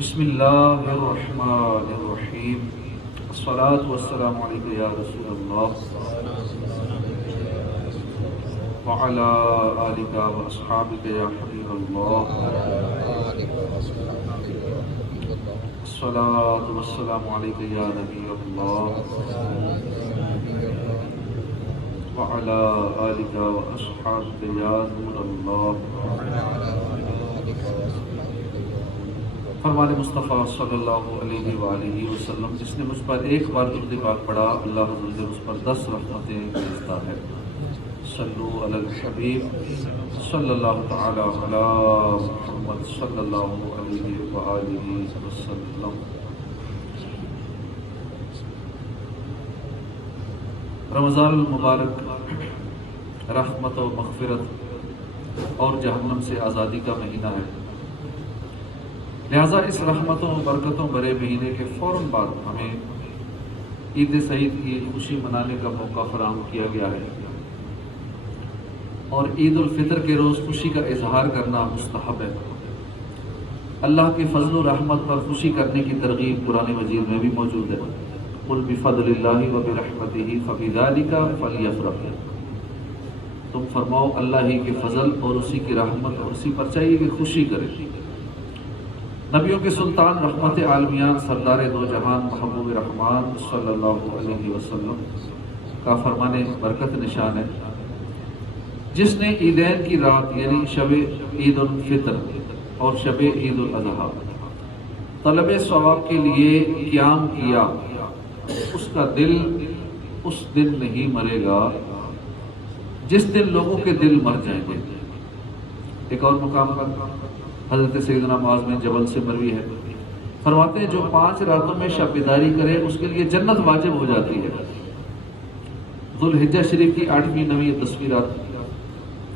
بسم اللہ الرحمن الرحیم الصلاۃ والسلام علیک یا رسول اللہ وعلی آلک واصحابک یا حبیب اللہ الصلاۃ والسلام علیک یا نبی اللہ وعلی آلک واصحابک یا نور اللہ۔ فرمان مصطفیٰ صلی اللہ علیہ وآلہ وسلم، جس نے مجھ پر ایک بار درود پاک پڑھا اللہ حضور سے اس پر 10 رحمتیں بھیجتا ہے۔ صلو علی الحبیب صلی اللہ تعالی علی محمد صلی اللہ علیہ وآلہ وسلم۔ رمضان المبارک رحمت و مغفرت اور جہنم سے آزادی کا مہینہ ہے، لہٰذا اس رحمتوں و برکتوں بھرے مہینے کے فوراً بعد ہمیں عید سعید کی خوشی منانے کا موقع فراہم کیا گیا ہے، اور عید الفطر کے روز خوشی کا اظہار کرنا مستحب ہے۔ اللہ کے فضل و رحمت پر خوشی کرنے کی ترغیب قرآن مجید میں بھی موجود ہے۔ قل بفضل اللہ وبرحمتہ فبذلک فلیفرحوا، تم فرماؤ اللہ ہی کے فضل اور اسی کی رحمت اور اسی پر چاہیے کہ خوشی کرے۔ نبیوں کے سلطان رحمت عالمیان سردار دو جہان محبوب رحمان صلی اللہ علیہ وسلم کا فرمان برکت نشان ہے، جس نے عیدین کی رات یعنی شب عید الفطر اور شب عید الاضحیٰ طلب ثواب کے لیے قیام کیا، اس کا دل اس دن نہیں مرے گا جس دن لوگوں کے دل مر جائیں گے۔ ایک اور مقام پر حضرت سیدنا معاذ بن جبل سے مروی ہے، فرماتے ہیں جو 5 راتوں میں شب بیداری کرے اس کے لیے جنت واجب ہو جاتی ہے۔ ذوالحجہ شریف کی 8ویں 9ویں 10ویں رات،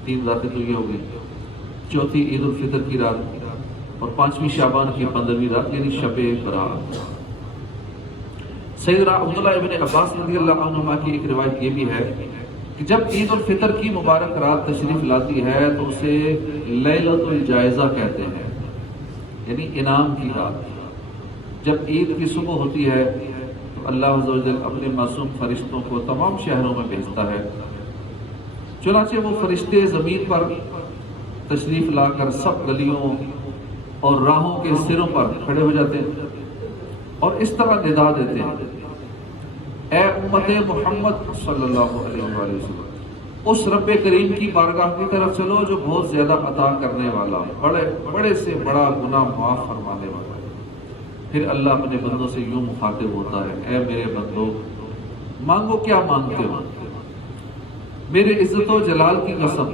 3 راتیں تو یہ ہو گئی، 4تھی عید الفطر کی رات اور 5ویں شعبان کی 15ویں رات یعنی شب برات۔ سیدنا عبداللہ ابن عباس رضی اللہ عنہما کی ایک روایت یہ بھی ہے کہ جب عید الفطر کی مبارک رات تشریف لاتی ہے تو اسے لیلۃ الجائزہ کہتے ہیں، یعنی انعام کی رات۔ جب عید کی صبح ہوتی ہے تو اللہ عز و جل اپنے معصوم فرشتوں کو تمام شہروں میں بھیجتا ہے، چنانچہ وہ فرشتے زمین پر تشریف لا کر سب گلیوں اور راہوں کے سروں پر کھڑے ہو جاتے ہیں اور اس طرح ندا دیتے ہیں، اے امت محمد صلی اللہ علیہ وآلہ وسلم، اس رب کریم کی بارگاہ کی طرف چلو جو بہت زیادہ عطا کرنے والا، بڑے سے بڑا گناہ معاف فرمانے والا ہے۔ پھر اللہ اپنے بندوں سے یوں مخاطب ہوتا ہے، اے میرے بندو، مانگو کیا مانگتے ہو؟ میرے عزت و جلال کی قسم،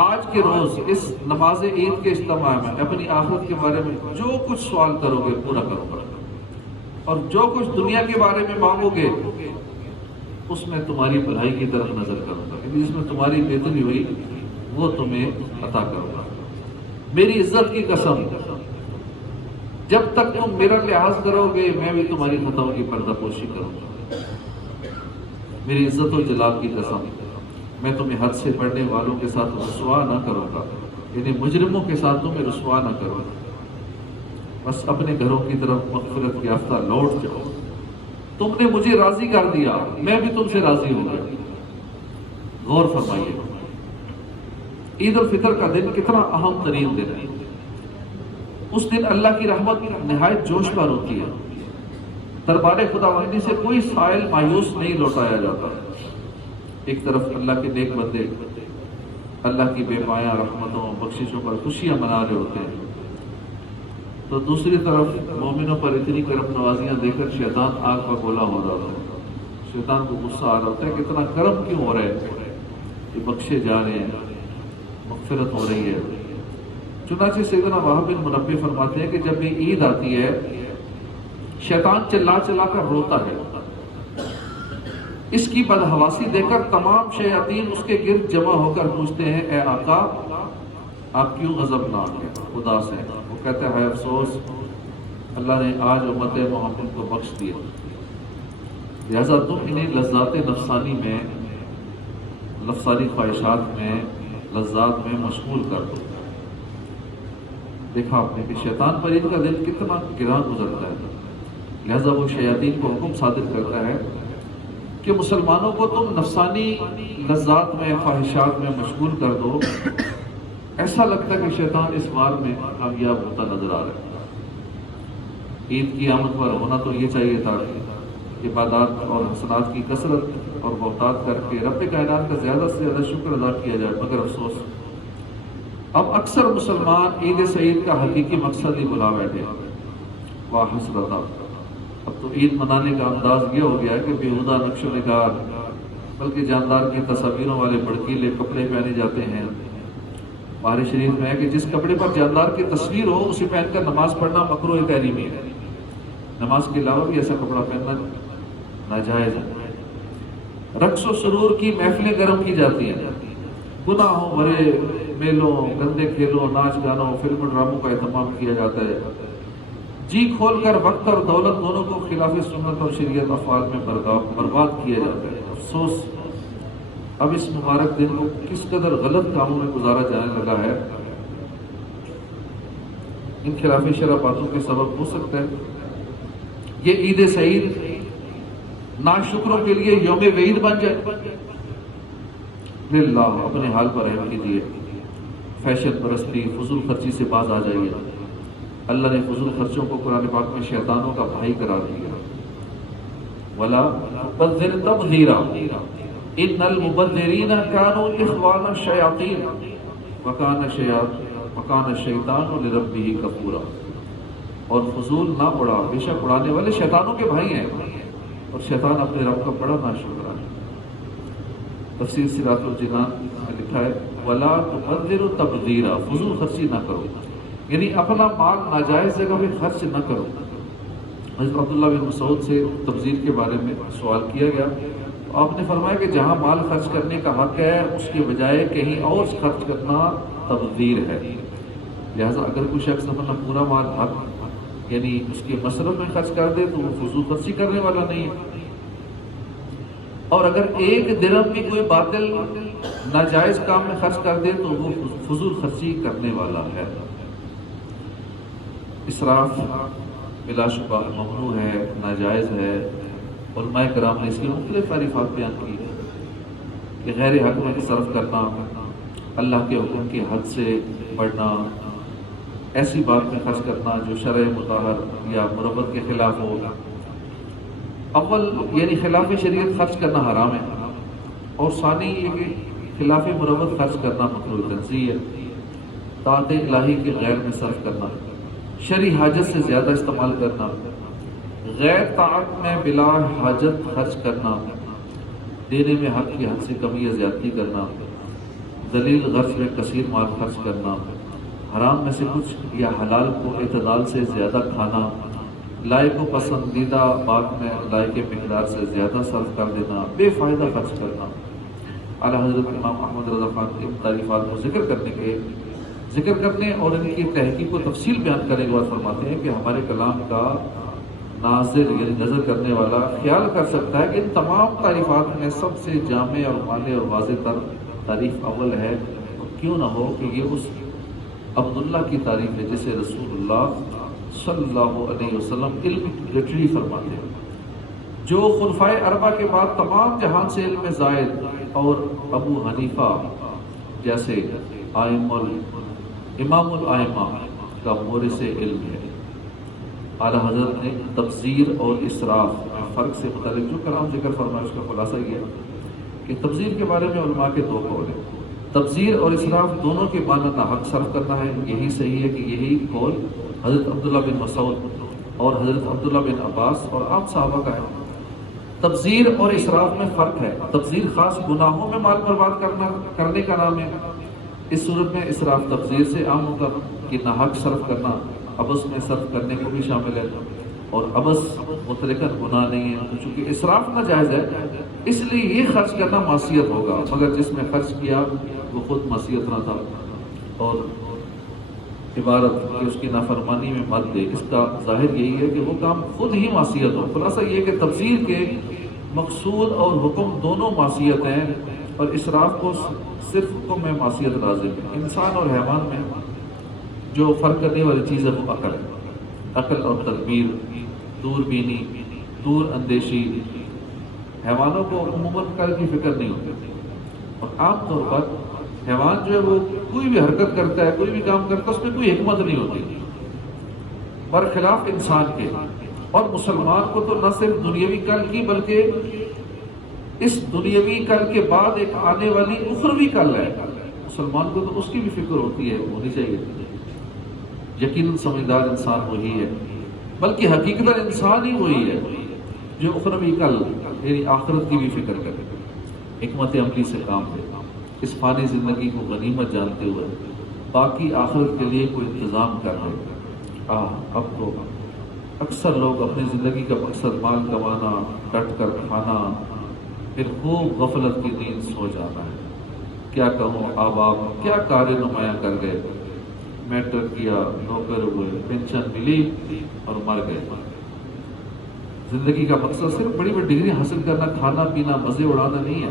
آج کے روز اس نماز عید کے اجتماع میں اپنی آخرت کے بارے میں جو کچھ سوال کرو گے پورا کرو گا، اور جو کچھ دنیا کے بارے میں مانگو گے اس میں تمہاری بھلائی کی طرف نظر کروں گا، جس میں تمہاری بہتری ہوئی وہ تمہیں عطا کروں گا۔ میری عزت کی قسم، جب تک تم میرا لحاظ کرو گے میں بھی تمہاری خطاؤں کی پردہ پوشی کروں گا۔ میری عزت و جلال کی قسم، میں تمہیں حد سے بڑھنے والوں کے ساتھ رسوا نہ کروں گا، یعنی مجرموں کے ساتھ تمہیں رسوا نہ کروں گا۔ بس اپنے گھروں کی طرف مغفرت یافتہ لوٹ جاؤ، تم نے مجھے راضی کر دیا، میں بھی تم سے راضی ہو گیا۔ غور فرمائیے، عید الفطر کا دن کتنا اہم ترین دن ہے۔ اس دن اللہ کی رحمت نہایت جوش پر ہوتی ہے، دربار خداوندی سے کوئی سائل مایوس نہیں لوٹایا جاتا۔ ایک طرف اللہ کے نیک بندے اللہ کی بے پایہ رحمتوں اور بخششوں پر خوشیاں منا رہے ہوتے ہیں، تو دوسری طرف مومنوں پر اتنی کرم نوازیاں دے کر شیطان آگ کا گولا ہو رہا ہوتا ہے۔ شیطان کو غصہ آ رہا ہوتا ہے کہ اتنا کرم کیوں ہو رہا ہے، یہ بخشے جا رہے ہیں، مغفرت ہو رہی ہے۔ چنانچہ سیدنا وہب بن منبہ فرماتے ہیں کہ جب یہ عید آتی ہے شیطان چلا چلا کر روتا ہے، اس کی بدحواسی دیکھ کر تمام شیاطین اس کے گرد جمع ہو کر پوچھتے ہیں، اے آقا آپ کیوں غضبناک ہیں، اداس ہیں؟ وہ کہتے ہیں افسوس، اللہ نے آج امت محمد کو بخش دیا، لہذا تم انہیں لذات نفسانی میں، نفسانی خواہشات میں، لذات میں مشغول کر دو۔ دیکھا آپ نے کہ شیطان پر ان کا دل کتنا گراں گزرتا ہے، لہذا وہ شیاطین کو حکم صادر کرتا ہے کہ مسلمانوں کو تم نفسانی لذات میں، خواہشات میں مشغول کر دو۔ ایسا لگتا ہے کہ شیطان اس وار میں کامیاب ہوتا نظر آ رہا ہے۔ عید کی آمد پر ہونا تو یہ چاہیے تھا کہ عبادات اور حسنات کی کثرت اور بہتات کر کے رب کائنات کا زیادہ سے زیادہ شکر ادا کیا جائے، مگر افسوس اب اکثر مسلمان عید سعید کا حقیقی مقصد ہی بھلا بیٹھے۔ واہ حسرتا، اب تو عید منانے کا انداز یہ ہو گیا ہے کہ بیہودہ نقش و نگار بلکہ جاندار کی تصاویروں والے بھڑکیلے کپڑے پہنے جاتے ہیں۔ بخاری شریف میں ہے کہ جس کپڑے پر جاندار کی تصویر ہو اسے پہن کر نماز پڑھنا مکروہ تحریمی ہے۔ نماز کے علاوہ بھی ایسا کپڑا پہننا ناجائز ہے۔ رقص و سرور کی محفلیں گرم کی جاتی ہیں، گناہوں بھرے میلوں، گندے کھیلوں، ناچ گانوں، فلم ڈراموں کا اہتمام کیا جاتا ہے۔ جی کھول کر وقت اور دولت دونوں کو خلاف سنت اور شریعت افعال میں برباد کیا جاتا ہے۔ افسوس اب اس مبارک دن کو کس قدر غلط کاموں میں گزارا جانے لگا ہے۔ ان خلاف شرع باتوں کے سبب ہو سکتا ہے یہ عید سعید ناشکروں کے لیے یوم وعید بن جائے۔ للہ اپنے حال پر رحم کیجیے، فیشن پرستی، فضول خرچی سے باز آ جائیے۔ اللہ نے فضول خرچوں کو قرآن پاک میں شیطانوں کا بھائی قرار دیا۔ ولا تبذر تبذیرا ان المبذرین کانوا اخوان الشیاطین وکان الشیطان لربہ کفورا۔ اور فضول نہ اڑا، بے شک اڑانے والے شیطانوں کے بھائی ہیں، اور شیطان اپنے رب کا بڑا ناشکرا ہے۔ تفسیر صراط الجنان میں لکھا ہے ولا تبذر تبذیرا، فضول خرچی نہ کرو، یعنی اپنا مال ناجائز جگہ پہ خرچ نہ کرو۔ حضرت عبداللہ بن مسعود سے تبذیر کے بارے میں سوال کیا گیا، تو آپ نے فرمایا کہ جہاں مال خرچ کرنے کا حق ہے اس کے بجائے کہیں اور خرچ کرنا تبذیر ہے۔ لہٰذا اگر کوئی شخص اپنا پورا مال حق یعنی اس کے مصرف میں خرچ کر دے تو وہ فضول خرچی کرنے والا نہیں ہے، اور اگر ایک درہم بھی کوئی باطل ناجائز کام میں خرچ کر دے تو وہ فضول خرچی کرنے والا ہے۔ اسراف بلا شبہ ممنوع ہے، ناجائز ہے۔ علماء کرام نے اس کی مختلف تعریفات بیان کی ہے کہ غیر حق میں صرف کرنا، اللہ کے حکم کی حد سے بڑھنا، ایسی بات میں خرچ کرنا جو شرع مطہر یا مروت کے خلاف ہو۔ اول یعنی خلاف شریعت خرچ کرنا حرام ہے، اور ثانی یہ کہ خلاف مروت خرچ کرنا مکروہ تنزیہ ہے۔ طاعت الہی کے غیر میں صرف کرنا، شرعی حاجت سے زیادہ استعمال کرنا، غیر طاعت میں بلا حاجت خرچ کرنا، دینے میں حق کی حد سے کمی یا زیادتی کرنا، ذلیل غرض میں کثیر مال خرچ کرنا، حرام میں سے کچھ یا حلال کو اعتدال سے زیادہ کھانا، لائق و پسندیدہ بات میں لائق مقدار سے زیادہ صرف کر دینا، بے فائدہ خرچ کرنا۔ اعلیٰ حضرت امام احمد رضا خان کی تعریفات کو ذکر کرنے اور ان کی تحقیق و تفصیل بیان کرنے کے بعد فرماتے ہیں کہ ہمارے کلام کا ناظر یعنی نظر کرنے والا خیال کر سکتا ہے کہ ان تمام تعریفات میں سب سے جامع اور مانع اور واضح تر تعریف اول ہے، کیوں نہ ہو کہ یہ اس عبداللہ کی تعریف ہے جسے رسول اللہ صلی اللہ علیہ وسلم علم لٹری فرماتے ہیں، جو خلفائے اربعہ کے بعد تمام جہان سے علم زائد اور ابو حنیفہ جیسے امام الائمہ کا مورث علم ہے۔ اعلیٰ حضرت نے تبذیر اور اسراف میں فرق سے متعلق جو کلام ذکر فرمایا اس کا خلاصہ یہ ہے کہ تبذیر کے بارے میں علماء کے دو قول ہیں۔ تبذیر اور اسراف دونوں کے معنی ناحق صرف کرنا ہے، یہی صحیح ہے کہ یہی قول حضرت عبداللہ بن مسعود اور حضرت عبداللہ بن عباس اور عام صحابہ کا ہے۔ تبذیر اور اسراف میں فرق ہے۔ تبذیر خاص گناہوں میں مال برباد کرنے کا نام ہے، اس صورت میں اسراف تبذیر سے عام ہوگا کہ ناحق صرف کرنا عبث میں صرف کرنے کو بھی شامل ہے، اور عبث مطلقاً گناہ نہیں ہے، چونکہ اسراف ناجائز ہے اس لیے یہ خرچ کرنا معصیت ہوگا، مگر جس میں خرچ کیا وہ خود معصیت نہ تھا اور عبارت کہ اس کی نافرمانی میں مت دے، اس کا ظاہر یہی ہے کہ وہ کام خود ہی معصیت ہو۔ خلاصہ یہ کہ تبذیر کے مقصود اور حکم دونوں معصیت ہیں، اور اسراف کو صرف حکم میں معصیت لازم ہے۔ انسان اور حیوان میں جو فرق کرنے والی چیز ہے وہ عقل ہے، عقل اور تدبیر، دور بینی، دور اندیشی۔ حیوانوں کو عموماً کل کی فکر نہیں ہوتی، اور عام طور پر حیوان جو ہے وہ کوئی بھی حرکت کرتا ہے، کوئی بھی کام کرتا ہے، اس میں کوئی حکمت نہیں ہوتی، برخلاف انسان کے۔ اور مسلمان کو تو نہ صرف دنیاوی کل کی بلکہ اس دنیاوی کل کے بعد ایک آنے والی اخروی کل ہے، مسلمان کو تو اس کی بھی فکر ہوتی ہے، ہونی چاہیے۔ یقیناً سمجھدار انسان وہی ہے، بلکہ حقیقت انسان ہی وہی ہے جو اخروی کل یعنی آخرت کی بھی فکر کرے، حکمت عملی سے کام لے، اس فانی زندگی کو غنیمت جانتے ہوئے باقی آخرت کے لیے کوئی انتظام کر لے۔ اب تو اکثر لوگ اپنی زندگی کا مقصد مال کمانا، ڈٹ کر کھانا، پھر خوب غفلت کی نیند سو جانا ہے۔ کیا کہوں، آپ کیا کار نمایاں کر گئے، میٹرک کیا، نوکر ہوئے، پینشن ملی اور مر گئے۔ زندگی کا مقصد صرف بڑی بڑی ڈگری حاصل کرنا، کھانا پینا، مزے اڑانا نہیں ہے۔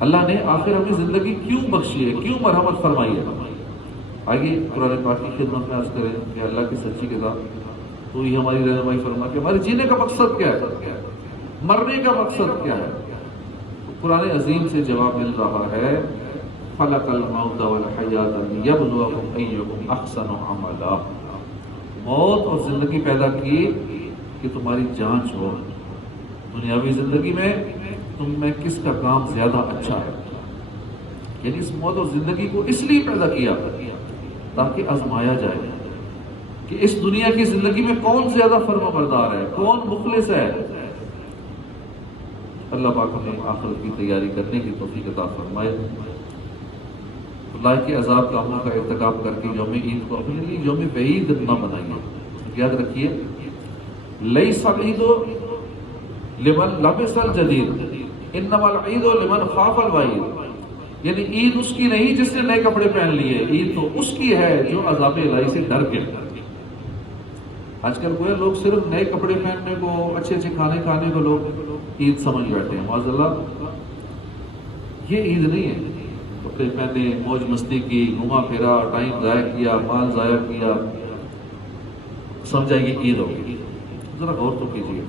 اللہ نے آخر ہمیں زندگی کیوں بخشی ہے، کیوں مرحمت فرمائی ہے؟ آئیے قرآن پاک کی خدمت میں عرض کریں کہ اللہ کی سچی کتاب تو ہی ہماری رہنمائی فرما کہ ہمارے جینے کا مقصد کیا ہے، مرنے کا مقصد کیا ہے۔ قرآن عظیم سے جواب مل رہا ہے، خلق الموت والحیات لیبلوکم ایکم احسن عملا۔ موت اور زندگی پیدا کی کہ تمہاری جانچ ہو، دنیاوی زندگی میں تم میں کس کا کام زیادہ اچھا ہے۔ یعنی اس موت اور زندگی کو اس لیے پیدا کیا تاکہ آزمایا جائے کہ اس دنیا کی زندگی میں کون زیادہ فرما بردار ہے، کون مخلص ہے۔ اللہ پاک ہمیں آخرت کی تیاری کرنے کی توفیق عطا فرمائے۔ اللہ کے عذاب کا عمل کا ارتکاب کر کے یوم عید کو اپنے لیے یوم وعید نہ بنائیے۔ یاد رکھیے، لیس العید لمن لبس الجدید انما العید لمن خاف الوعید۔ یعنی عید اس کی نہیں جس نے نئے کپڑے پہن لیے، عید تو اس کی ہے جو عذاب الہی سے ڈر کے۔ آج کل کوئی لوگ صرف نئے کپڑے پہننے کو، اچھے اچھے کھانے کھانے کو لوگ عید سمجھ بیٹھے ہیں۔ معاذ اللہ، یہ عید نہیں ہے۔ کپڑے پہنے، موج مستی کی، گھوما پھرا، ٹائم ضائع کیا، مال ضائع کیا، سمجھا یہ عید ہوگی۔ ذرا غور تو کیجیے،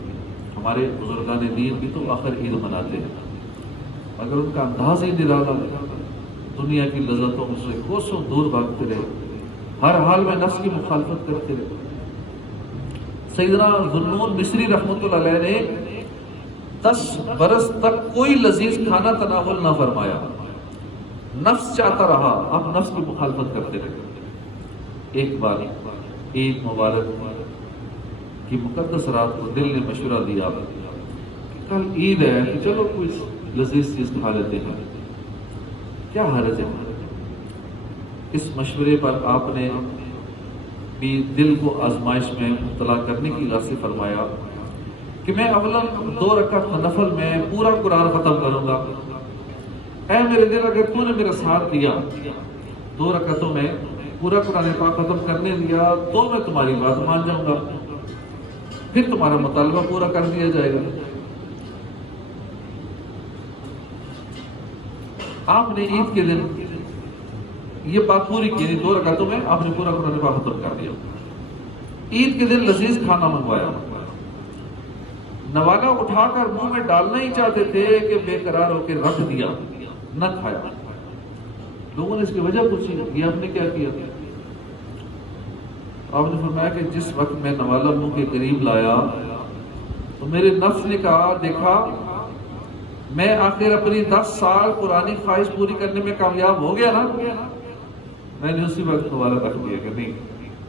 ہمارے بزرگان دین بھی تو آخر عید مناتے ہیں، اگر ان کا انداز ہی نرالا ہے، دنیا کی لذتوں سے کوسوں دور بھاگتے رہے، ہر حال میں نفس کی مخالفت کرتے رہے۔ سیدنا ذوالنون مصری رحمۃ اللہ علیہ نے 10 برس تک کوئی لذیذ کھانا تناول نہ فرمایا، نفس چاہتا رہا، آپ نفس کی مخالفت کرتے رہے۔ ایک بار عید مبارک کی مقدس رات کو دل نے مشورہ دیا کہ کل عید ہے، کہ چلو کوئی لذیذ چیز کھا لیتے ہیں، کیا حرج ہے۔ اس مشورے پر آپ نے بھی دل کو آزمائش میں مبتلا کرنے کی غرض سے فرمایا کہ میں اولاً 2 رکعت نفل میں پورا قرآن ختم کروں گا۔ اے میرے دل، اگر تو نے میرا ساتھ دیا، 2 رکعتوں میں پورا قرآن پاک ختم کرنے دیا، تو میں تمہاری بات مان جاؤں گا، پھر تمہارا مطالبہ پورا کر دیا جائے گا۔ آپ نے عید کے دن یہ بات پوری کی، 2 رکعتوں میں آپ نے پورا قرآن پاک ختم کر دیا۔ عید کے دن لذیذ کھانا منگوایا، نوالا اٹھا کر منہ میں ڈالنا ہی چاہتے تھے کہ بے قرار ہو کے رکھ دیا، نہ کھایا۔ لوگوں نے اس کی وجہ پوچھی، یہ آپ نے کیا کیا؟ آپ نے فرمایا کہ جس وقت میں نوالا منہ کے قریب لایا تو میرے نفس نے کہا، دیکھا میں آخر اپنی 10 سال پرانی خواہش پوری کرنے میں کامیاب ہو گیا نا۔ میں نے اسی وقت نوالا رکھ دیا کہ نہیں،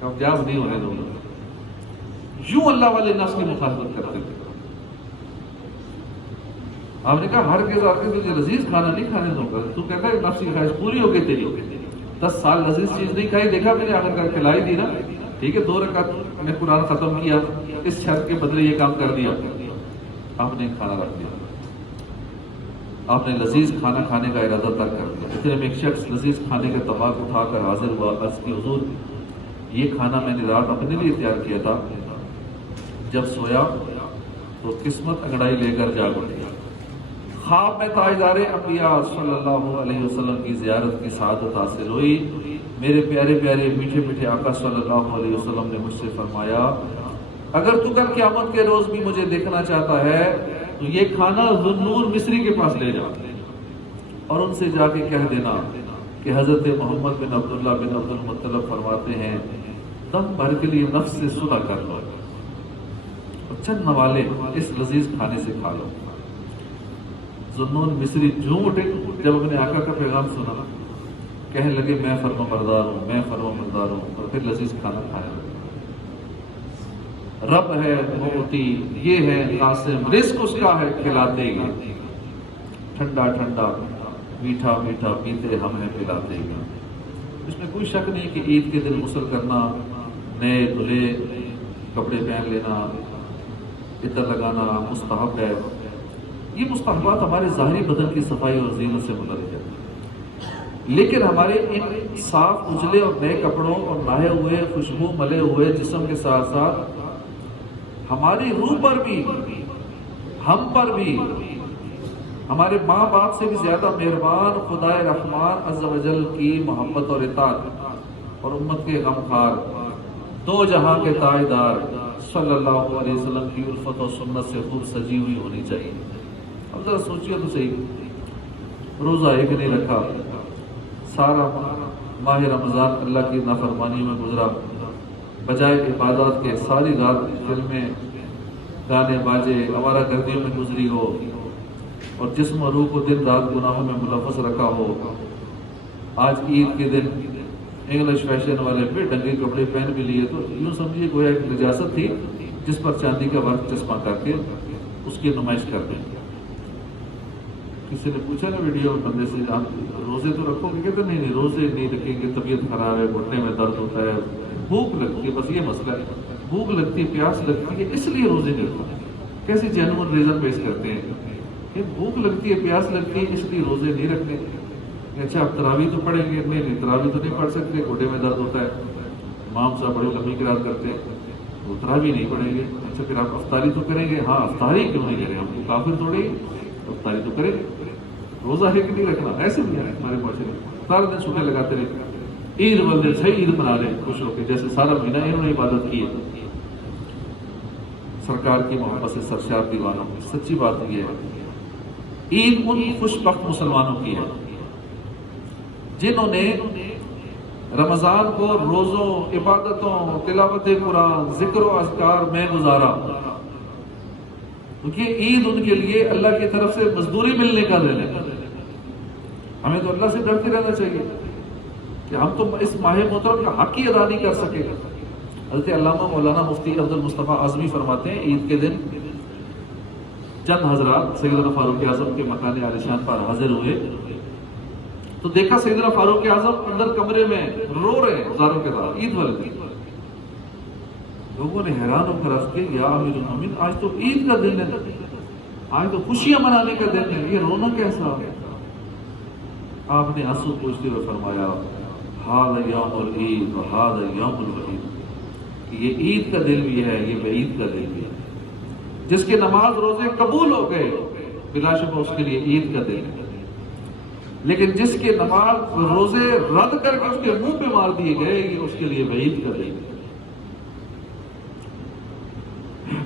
کامیاب نہیں ہونے دوں گا۔ یوں اللہ والے نفس کی مخالفت کرتے تھے۔ آپ نے کہا ہرگز آخر تجھے لذیذ کھانا نہیں کھانے دوں گا۔ تو کہتا ہے نفس کی خواہش پوری ہو گئی تیری، 10 سال لذیذ چیز نہیں کھائی، دیکھا میں نے آخر کر کھلائی دی نا، ٹھیک ہے 2 رکعت میں قرآن ختم کیا، اس شرط کے بدلے یہ کام کر دیا۔ آپ نے کھانا رکھ دیا، آپ نے لذیذ کھانا کھانے کا ارادہ ترک کر دیا۔ اتنے میں ایک شخص لذیذ کھانے کا طبق اٹھا کر حاضر ہوا، عرض کی حضور یہ کھانا میں نے رات اپنے لیے تیار کیا تھا، جب سویا تو قسمت انگڑائی لے کر جاگ اٹھی، خواب میں تاجدار انبیاء صلی اللہ علیہ وسلم کی زیارت کی سعادت حاصل ہوئی، میرے پیارے پیارے میٹھے میٹھے آقا صلی اللہ علیہ وسلم نے مجھ سے فرمایا اگر تو کل قیامت کے روز بھی مجھے دیکھنا چاہتا ہے تو یہ کھانا ذوالنور مصری کے پاس لے جا اور ان سے جا کے کہہ دینا کہ حضرت محمد بن عبداللہ بن عبد المطلب فرماتے ہیں دم بھر کے لیے نفس سے صلح کر لو اور چند نوالے اس لذیذ کھانے سے کھا لو۔ ذوالنور مصری جھوم اٹھے جب اپنے آقا کا پیغام سنا، کہنے لگے میں فرما بردار ہوں، میں فرما بردار ہوں، اور پھر لذیذ کھانا کھایا۔ رب ہے معطی، یہ ہے قاسم، رزق اس کا ہے کھلاتے گا، ٹھنڈا ٹھنڈا میٹھا میٹھا پیتے ہم ہیں پلاتے گا۔ اس میں کوئی شک نہیں کہ عید کے دن غسل کرنا، نئے دھلے کپڑے پہن لینا، عطر لگانا مستحب ہے۔ یہ مستحبات ہمارے ظاہری بدن کی صفائی اور زینت سے متعلق ہے، لیکن ہمارے ان صاف اجلے اور نئے کپڑوں اور نہائے ہوئے خوشبو ملے ہوئے جسم کے ساتھ ساتھ ہماری روح پر بھی، ہم پر بھی، ہمارے ماں باپ سے بھی زیادہ مہربان خدائے رحمان عز و جل کی محبت اور اطاعت اور امت کے غمخوار دو جہاں کے تاجدار صلی اللہ علیہ وسلم کی الفت اور سنت سے خوب سجی ہوئی ہونی چاہیے۔ اب ذرا سوچیے تو صحیح، روزہ ایک نہیں رکھا، سارا ماہ رمضان اللہ کی نافرمانی میں گزرا، بجائے عبادات کے ساری رات فلمیں گانے باجے آوارہ گردیوں میں گزری ہو اور جسم و روح کو دن رات گناہوں میں ملوث رکھا ہو۔ آج عید کے دن انگلش فیشن والے پہ ڈنگے کپڑے پہن بھی لیے تو یوں سمجھیے گویا ایک نجاست تھی جس پر چاندی کا ورق چسپاں کر کے اس کی نمائش کر دیں۔ کسی نے پوچھا نا ویڈیو بندے سے روزے تو رکھو گے؟ کہتے نہیں روزے نہیں رکھیں گے، طبیعت خراب ہے، گھٹنے میں درد ہوتا ہے، بھوک لگتی ہے، بس یہ مسئلہ ہے، بھوک لگتی ہے، پیاس لگتی ہے، اس لیے روزے نہیں رکھتے۔ کیسے جینوئن ریزن پیش کرتے ہیں کہ بھوک لگتی ہے، پیاس لگتی ہے، اس لیے روزے نہیں رکھتے۔ اچھا آپ تراویح تو پڑھیں گے؟ نہیں تراویح تو نہیں پڑھ سکتے، گھٹنے میں درد ہوتا ہے، امام صاحب بڑی لمبی قرات کرتے ہیں، وہ تراویح نہیں پڑھیں گے۔ اچھا پھر آپ افطاری تو کریں گے؟ ہاں افطاری کیوں نہیں کریں، ہم کو کافر تھوڑے، افطاری تو کریں گے، روزہ ہے کہ نہیں رکھنا؟ ایسے بھی ہے ہمارے معاشرے میں، سارے دن چھوٹے لگاتے رہے، عید والے صحیح عید منا رہے خوش ہو کے، جیسے سارا مہینہ انہوں نے عبادت کی ہے۔ سرکار کی محبت سے سرشار دیوانوں، سچی بات یہ ہے عید ان خوش بخت مسلمانوں کی ہے جنہوں نے رمضان کو روزوں، عبادتوں، تلاوت قرآن، ذکر و اذکار میں گزارا، کیونکہ عید ان کے لیے اللہ کی طرف سے مزدوری ملنے کا دن ہے۔ ہمیں تو اللہ سے ڈرتے رہنا چاہیے کہ ہم تو اس ماہ محترم کا حق ہی ادا نہیں کر سکے۔ حضرت علامہ مولانا مفتی عبد المصطفیٰ اعظمی فرماتے ہیں عید کے دن چند حضرات سیدنا فاروق اعظم کے مکان عالیشان پر حاضر ہوئے تو دیکھا سیدنا فاروق اعظم اندر کمرے میں رو رہے ہیں ہزاروں کے ساتھ عید والے دن۔ لوگوں نے حیران ہو کر عرض کیا یا امیر المومنین آج تو عید کا دن ہے، آج تو خوشیاں منانے کا دن ہے، یہ رونا کیسا؟ آپ نے آنسو پوچھتے ہوئے فرمایا ھذا یوم العید وھذا یوم الوعید، کہ یہ عید کا دن بھی ہے، یہ وعید کا دن بھی ہے۔ جس کے نماز روزے قبول ہو گئے بلا شبہ اس کے لیے عید کا دن ہے، لیکن جس کے نماز روزے رد کر کے اس کے منہ پہ مار دیے گئے یہ اس کے لیے وعید کا دن ہے۔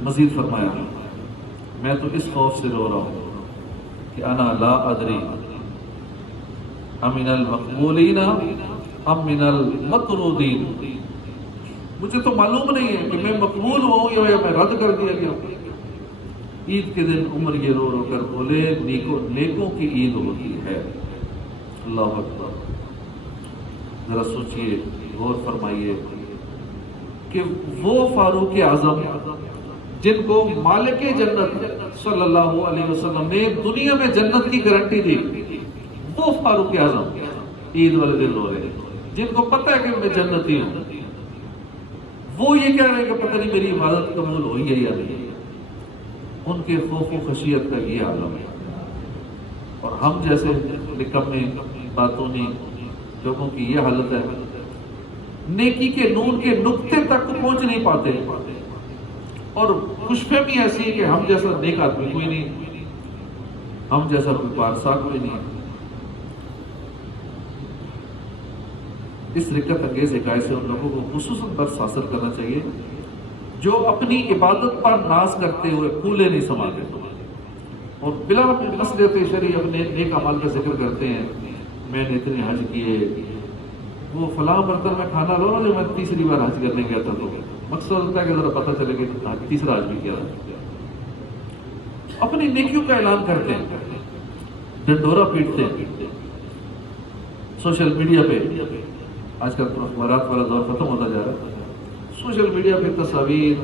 مزید فرمایا میں تو اس خوف سے رو رہا ہوں کہ انا لا ادری امن المقبولین ام من المطرودین، مجھے تو معلوم نہیں ہے کہ میں مقبول ہوں یا میں رد کر دیا گیا ہوں۔ عید کے دن عمر یہ رو رو کر بولے نیکوں کی عید ہوتی ہے۔ اللہ اکبر، ذرا سوچئے، غور فرمائیے کہ وہ فاروق اعظم جن کو مالک جنت صلی اللہ علیہ وسلم نے دنیا میں جنت کی گارنٹی دی، وہ فاروق اعظم عید والے دن رو رہے ہیں، جن کو پتہ ہے کہ میں جنتی ہوں، وہ یہ کہہ رہے ہیں کہ پتہ نہیں میری عبادت قبول ہوئی ہے یا نہیں۔ ان کے خوف و خشیت کا یہ عالم ہے، اور ہم جیسے نکمے باتونی لوگوں کی یہ حالت ہے، نیکی کے نور کے نقطے تک پہنچ نہیں پاتے، اور خوش فہمی ایسی ہے کہ ہم جیسا نیک آدمی کوئی نہیں، ہم جیسا کوئی پارسا کوئی نہیں۔ اس رقت انگیز حکایت سے ان لوگوں کو خصوصاً درس حاصل کرنا چاہیے جو اپنی عبادت پر ناز کرتے ہوئے پھولے نہیں سماتے اور بلا مسئلہ شرعی اپنے نیک اعمال کا ذکر کرتے ہیں. میں نے اتنے حج کیے، وہ فلاں برتن میں کھانا لو جو میں تیسری بار حج کرنے گیا تھا، تو مقصد ہوتا ہے کہ ذرا پتہ چلے کہ تیسرا حج بھی کیا. اپنی نیکیوں کا اعلان کرتے ہیں، ڈنڈورا پیٹتے ہیں سوشل میڈیا پہ. آج کل اخبارات والا دور ختم ہوتا جا رہا ہے. سوشل میڈیا پہ تصاویر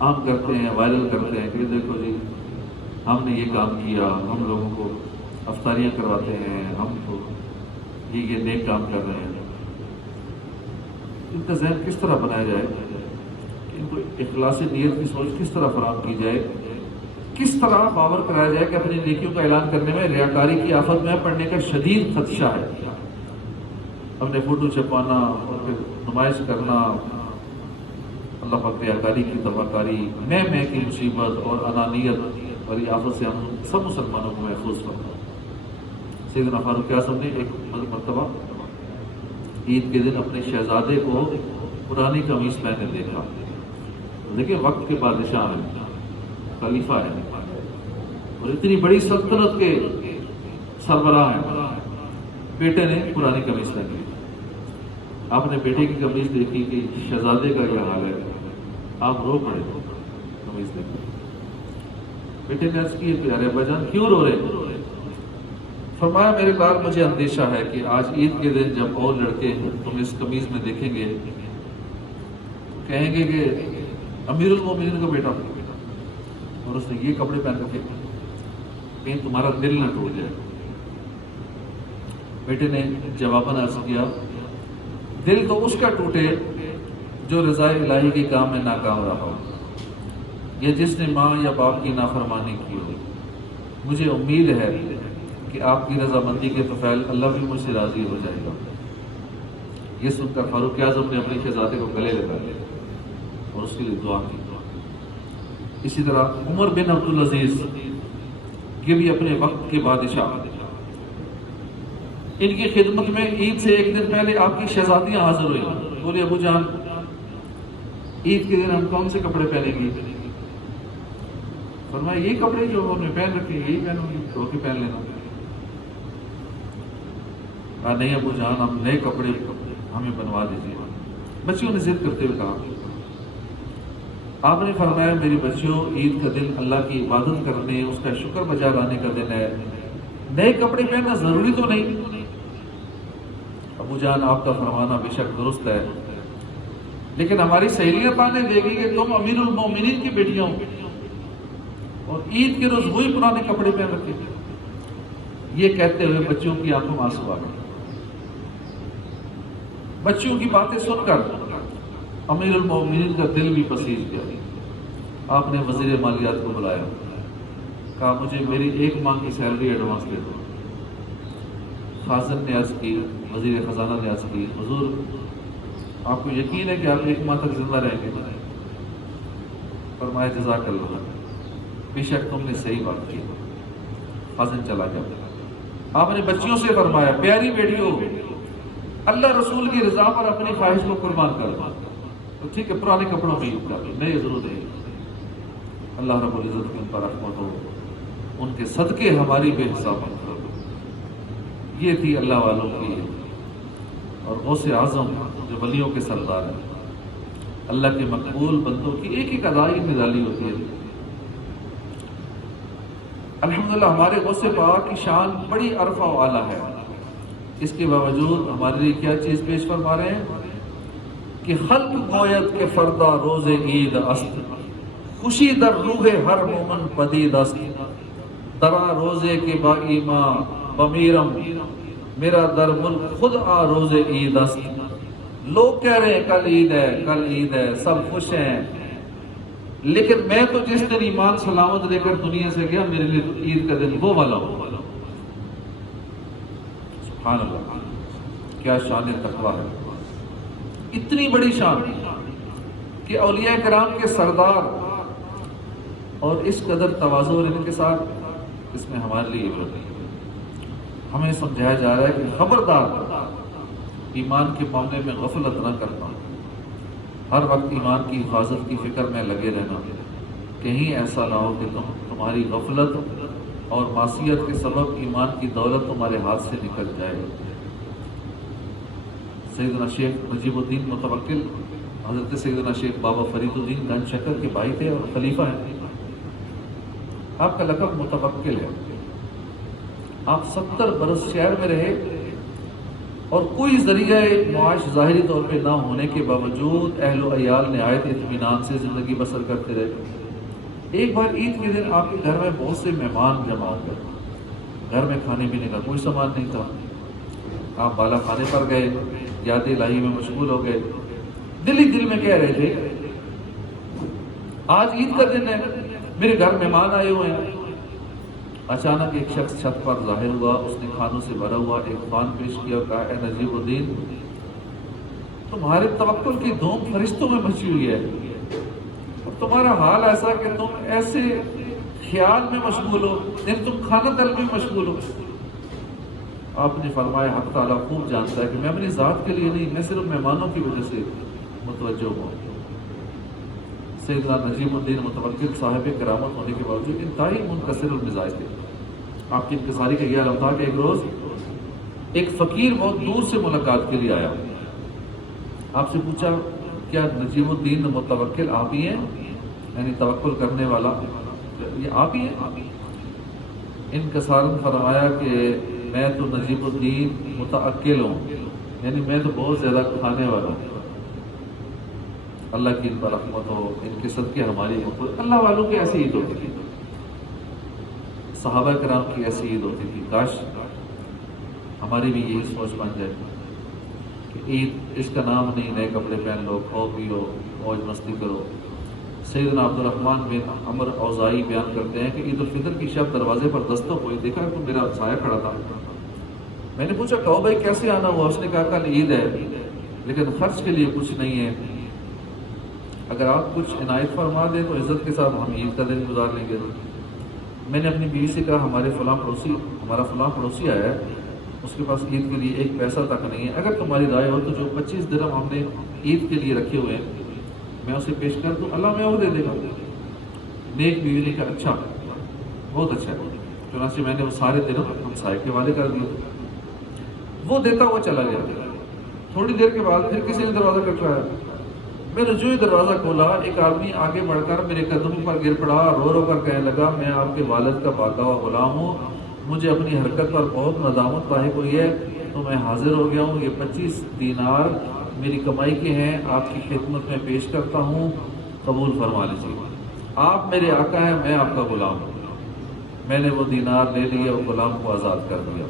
عام کرتے ہیں، وائرل کرتے ہیں کہ دیکھو جی ہم نے یہ کام کیا، ہم لوگوں کو افطاریاں کرواتے ہیں، ہم تو یہ نیک کام کر رہے ہیں. ان کا ذہن کس طرح بنایا جائے، ان کو اخلاص نیت کی سوچ کس طرح فراہم کی جائے، کس طرح باور کرایا جائے کہ اپنی نیکیوں کا اعلان کرنے میں ریاکاری کی آفت میں پڑنے کا شدید خدشہ ہے. اپنے فوٹو چھپانا اور پھر نمائش کرنا، اللہ پاک ریاکاری کی تباہکاری، میں کی مصیبت اور انانیت والی آفت سے ہم سب مسلمانوں کو محفوظ کرنا. سیدنا فاروق اعظم نے ایک مرتبہ عید کے دن اپنے شہزادے کو پرانی قمیص پہنے دیکھا. دیکھیں وقت کے بادشاہ ہیں، خلیفہ ہیں اور اتنی بڑی سلطنت کے سربراہ ہیں، بیٹے نے پرانی قمیص پہنی. آپ نے بیٹے کی قمیص دیکھی کہ شہزادے کا کیا حال ہے، آپ رو پڑے قمیص دیکھی. بیٹے نے عرض کی پیارے ابا جان کیوں رو رہے؟ فرمایا میرے لال مجھے اندیشہ ہے کہ آج عید کے دن جب اور لڑکے تم اس قمیض میں دیکھیں گے کہیں گے کہ امیر المومنین کا بیٹا اور اس نے یہ کپڑے پہن رکھے، کہیں تمہارا دل نہ ٹوٹ جائے. بیٹے نے جواباً عرض کیا دل تو اس کا ٹوٹے جو رضا الہی کے کام میں ناکام رہا ہو، یا جس نے ماں یا باپ کی نافرمانی کی ہو. مجھے امید ہے کہ آپ کی رضامندی کے طفیل اللہ بھی مجھ سے راضی ہو جائے گا. یہ سن کر فاروق اعظم نے اپنے شہزادے کو گلے لگا لیا اور اس کے لیے دعا کی. اسی طرح عمر بن عبدالعزیز یہ بھی اپنے وقت کے بادشاہ، ان کی خدمت میں عید سے ایک دن پہلے آپ کی شہزادیاں حاضر ہوئی. بولے ابو جان عید کے دن ہم کون سے کپڑے پہنیں گے؟ فرمایا یہ کپڑے جو ہم نے پہن رکھے یہی پہنوں گی، دھو کے پہن لینا. کہا نہیں ابو جان ہم نئے کپڑے ہمیں بنوا دیجیے. بچیوں نے ضد کرتے ہوئے کہا. آپ نے فرمایا میری بچیوں عید کا دن اللہ کی عبادت کرنے، اس کا شکر بجا لانے کا دن ہے، نئے کپڑے پہننا ضروری تو نہیں. ابو جان آپ کا فرمانا بے شک درست ہے، لیکن ہماری سہیلیاں تانے دے گی کہ تم امیر المومنین کی بیٹیاں ہو اور عید کے روز وہی پرانے کپڑے پہن رکھے. یہ کہتے ہوئے بچوں کی آنکھوں میں آنسو آ گئے. بچیوں کی باتیں سن کر امیر المومنین کا دل بھی پسیج گیا. آپ نے وزیر مالیات کو بلایا، کہا مجھے میری ایک ماہ کی سیلری ایڈوانس دے دو. خازن نے عرض کی، وزیر خزانہ نے عرض کی حضور آپ کو یقین ہے کہ آپ ایک ماہ تک زندہ رہیں گے؟ فرمایا جزاک اللہ، بے شک تم نے صحیح بات کی. خازن چلا گیا. آپ نے بچیوں سے فرمایا پیاری بیٹیوں اللہ رسول کی رضا پر اپنی خواہش کو قربان کر دو. تو ٹھیک ہے پرانے کپڑوں میں عید کر دو، نئے ضرور نہیں. اللہ رب العزت کی ان پر رحمت ہو، ان کے صدقے ہماری بے حساب مدد کرو. یہ تھی اللہ والوں کی اور غوث اعظم جو ولیوں کے سردار ہیں، اللہ کے مقبول بندوں کی ایک ایک ادائی نرالی ہوتی ہے. الحمدللہ ہمارے غوث پاک کی شان بڑی عرفہ و اعلیٰ ہے. اس کے باوجود ہمارے لیے کیا چیز پیش فرما رہے ہیں کہ خلق گوید کے فردا روز عید است، خوشی در روح ہر مومن پدید است، درا روزے کے با ایمان بمیرم میرا در ملک خود آ روز عید است. لوگ کہہ رہے ہیں کل عید ہے، کل عید ہے، سب خوش ہیں، لیکن میں تو جس دن ایمان سلامت لے کر دنیا سے گیا میرے لیے تو عید کا دن وہ والا ہو. سبحان اللہ، کیا شان تقویٰ ہے. اتنی بڑی شان کہ اولیاء کرام کے سردار اور اس قدر تواضع اور ان کے ساتھ اس میں ہمارے لیے عبرت ہے. ہمیں سمجھایا جا رہا ہے کہ خبردار ایمان کے معاملے میں غفلت نہ کرنا، ہر وقت ایمان کی حفاظت کی فکر میں لگے رہنا، کہیں ایسا نہ ہو کہ تمہاری غفلت اور معصیت کے سبب ایمان کی دولت تمہارے ہاتھ سے نکل جائے۔ سیدنا شیخ نجیب الدین متوکل حضرت سیدنا شیخ بابا فرید الدین گنج شکر کے بھائی تھے اور خلیفہ ہیں۔ آپ کا لقب متوکل ہے۔ آپ 70 برس شہر میں رہے اور کوئی ذریعہ معاش ظاہری طور پہ نہ ہونے کے باوجود اہل و عیال نہایت اطمینان سے زندگی بسر کرتے رہے۔ ایک بار عید کے دن آپ کے گھر میں بہت سے مہمان جمع ہو گئے، گھر میں کھانے پینے کا کوئی سامان نہیں تھا۔ آپ بالا خانے پر گئے، یاد الہی میں مشغول ہو گئے، دل ہی دل میں کہہ رہے تھے آج عید کا دن ہے، میرے گھر مہمان آئے ہوئے ہیں۔ اچانک ایک شخص چھت پر ظاہر ہوا، اس نے کھانوں سے بھرا ہوا ایک خوان پیش کیا اور کہا اے نجیب الدین، تمہارے توکل کی دھوم فرشتوں میں مچی ہوئی ہے اور تمہارا حال ایسا کہ تم ایسے خیال میں مشغول ہو، یعنی تم کھانا طلب میں مشغول ہو۔ آپ نے فرمایا حق تعالیٰ خوب جانتا ہے کہ میں اپنی ذات کے لیے نہیں، میں صرف مہمانوں کی وجہ سے متوجہ ہوں۔ سیدنا نجیب الدین متوکل صاحب کرامت ہونے کے باوجود انتہائی منکسر المزاج تھے۔ آپ کی انکساری کا یہ عالم تھا کہ ایک روز ایک فقیر بہت دور سے ملاقات کے لیے آیا، آپ سے پوچھا کیا نجیب الدین متوکل آپ ہی ہیں، یعنی توکل کرنے والا یہ آپ ہی ہیں؟ انکسارن فرمایا کہ میں تو نجیب الدین متعقل ہوں، یعنی میں تو بہت زیادہ کھانے والا ہوں۔ اللہ کی ان پر رحمت ہو، ان کے صدقے ہماری محبت۔ اللہ والوں کی ایسی عید ہوتی تھی، صحابہ کرام کی ایسی عید ہوتی تھی، کاش ہماری بھی یہی سوچ بن جائے کہ عید اس کا نام نہیں نئے کپڑے پہن لو، کھاؤ پیو، موج مستی کرو۔ سیدنا عبد الرحمن بن عمر اوزائی بیان کرتے ہیں کہ عید الفطر کی شب دروازے پر دستک ہوئی، دیکھا کہ میرا سایہ کھڑا تھا۔ میں نے پوچھا کہو بھائی کیسے آنا ہوا؟ اس نے کہا کل عید ہے لیکن خرچ کے لیے کچھ نہیں ہے، اگر آپ کچھ عنایت فرما دیں تو عزت کے ساتھ ہم عید کا دن گزار لیں گے۔ میں نے اپنی بیوی سے کہا ہمارا فلاں پڑوسی آیا ہے، اس کے پاس عید کے لیے ایک پیسہ تک نہیں ہے، اگر تمہاری رائے ہو تو جو 25 درہم ہم نے عید کے لیے رکھے ہوئے ہیں میں اسے پیش کر دوں، اللہ میں وہ دے دے گا۔ نیک بیوی نے کہا اچھا، بہت اچھا ہے۔ چنانچہ میں نے وہ سارے درہم ہمسائے کے حوالے کر دیے، وہ دیتا ہوا چلا گیا۔ تھوڑی دیر کے بعد پھر کسی نے دروازہ کھٹکھٹایا، میں نے جو ہی دروازہ کھولا ایک آدمی آگے بڑھ کر میرے قدموں پر گر پڑا، رو رو کر کہنے لگا میں آپ کے والد کا پاکا ہوا غلام ہوں، مجھے اپنی حرکت پر بہت ندامت لاحق ہوئی ہے، تو میں حاضر ہو گیا ہوں، یہ 25 دینار میری کمائی کے ہیں، آپ کی خدمت میں پیش کرتا ہوں، قبول فرما لیجیے۔ آپ میرے آقا ہیں، میں آپ کا غلام ہوں۔ میں نے وہ دینار لے لیا اور غلام کو آزاد کر دیا۔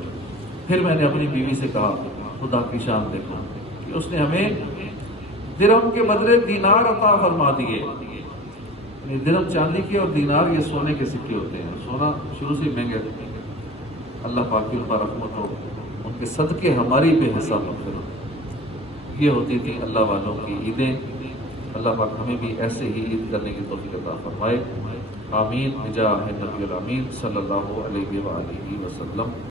پھر میں نے اپنی بیوی سے کہا خدا کی شان دیکھو کہ اس نے ہمیں درہم کے بدلے دینار عطا فرما دیے۔ یعنی درہم چاندی کے اور دینار یہ سونے کے سکے ہوتے ہیں، سونا شروع سے مہنگے ہوتے ہیں۔ اللہ پاک کی ان پر رحمت ہو، ان کے صدقے ہماری بے حساب مغفرت۔ یہ ہوتی تھی اللہ والوں کی عیدیں۔ اللہ پاک ہمیں بھی ایسے ہی عید کرنے کی توفیق عطا فرمائے، آمین بجاہ نبی الامین صلی اللہ علیہ وآلہ وسلم۔